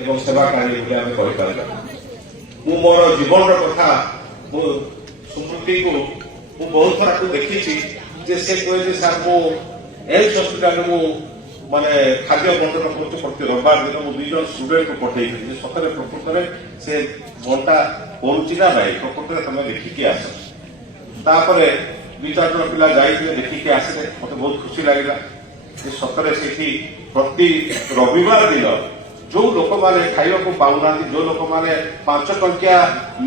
এবং সেবাকারী বলে আমি কহিপারিবা ମୁଁ ମୋର ଜୀବନର କଥା ମୁଁ ସୁମୃତିକୁ ମୁଁ ବହୁତ ଥର ଦେଖିଛି ଯେ ସେ କୁହେ ଯେ ସାର୍ ମୁଁ ଏମ୍ସ ହସ୍ପିଟାଲରେ ମୁଁ ମାନେ ଖାଦ୍ୟ ବଣ୍ଟନ କରୁଛି ପ୍ରତି ରବିବାର ଦିନ ମୁଁ 2 ଜଣ ଷ୍ଟୁଡେଣ୍ଟକୁ ପଠେଇଥିଲି ଯେ ସତରେ ପ୍ରକୃତରେ ସେ ବଣ୍ଟା କରୁଛି ନା ନାହିଁ ପ୍ରକୃତରେ ତମେ ଦେଖିକି ଆସ। ତାପରେ 2-4 ଜଣ ପିଲା ଯାଇଥିଲେ ଦେଖିକି ଆସିଲେ ମତେ ବହୁତ ଖୁସି ଲାଗିଲା ଯେ ସତରେ ସେଠି ପ୍ରତି ରବିବାର ଦିନ जो लोक मैंने खाइबा पाऊना जो लोक मैंने 5 टंकिया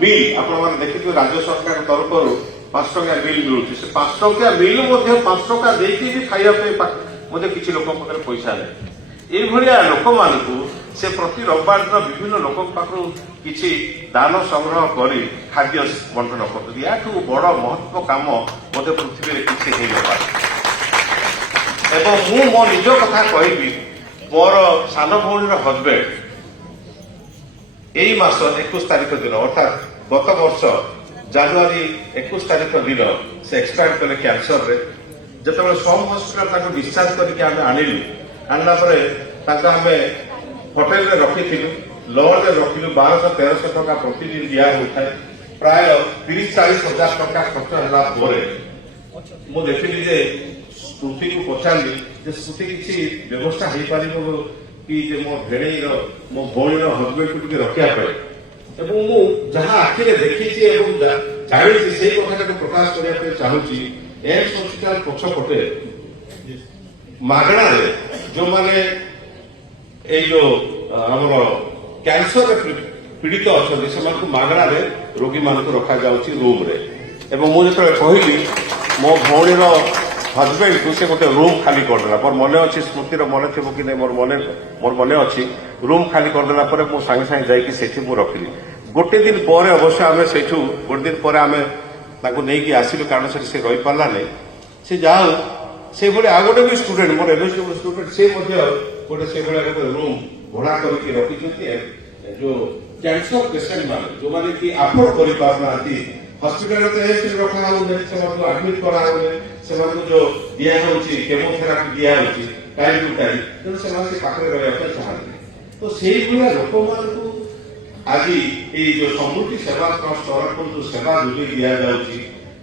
मिल आपण देखिए राज्य सरकार तरफ 5 टंकिया मिल मिलूँ से 5 टंकिया मिल 5 टंका देकी भी खाइबा किसी लोक पाखे पैसा नहीं ये लोक मान से प्रति रविवार दिन विभिन्न लोक पाखु किसी दान संग्रह कर खाद्य बंटन कर बड़ महत्व काम मत पृथ्वी में किसी हो पारे मु मो निज कथा कहबी मोर सान भौणी हजबैंड यही मास 21 तारीख दिन अर्थात गत वर्ष जानुरी 21 तारीख दिन से एक्सपायर कले कैंसर रे जो सोम हस्पिटाल डिस्चार्ज करके आनिलु आनला होटेल में रखी लॉज में रखिलु 1200-1300 टका प्रतिदिन दिया होता है प्राय 30-40 हजार टका खर्च है मु देखिली जे स्मृति को पचारि स्मृति किसी व्यवस्था हो पार कि मो भेड़ मो भौणी हजबैंड को रखा जहाँ आखिरे देखी जानी से कथा प्रकाश करने चाहूँगी एम्स हस्पिटाल पछपटे मागणार जो मैंने जो आम कैंसर पीड़ित अच्छा से मागणार रोगी मान रखा रूम रे मुझे कहली मो भौणी हजबैंड को से गोटे रूम खाली करदेला मोर मन अच्छी स्मृतिर मन थी कि नहीं मोर मन अच्छी रूम खाली करदेला मो सागे सागे जाकि सेठी मु रखिली गोटे दिन पर अवश्य आम से गोटे दिन पर आम नहीं आसिलु कारण से रही पारा नहीं से जाओ से भाई आ गोटे भी स्टूडेंट मोर एमएससी स्टूडेंट से गोटे से गोटे रूम भड़ा करके रखी जो कैंसर पेसेंट मान जो मैंने कि अफोर्ड कर पारना हस्पिटाल रखा आडमिट करा जो दिया केमोथेरापी दिया टाइम टू टाइम तेणु से पाखे रहा चाहते तो से लोक मान आज ये जो समृद्धि सेवा ट्रस्ट तरफ जो सेवा जोगे दि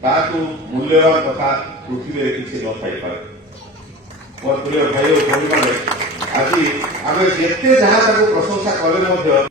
जाऊँ मूल्यवान कथा पृथ्वी में किसी न थी पारे मोर प्रिय भाई और भौणी मैंने आज आम जिते जहाँ प्रशंसा कले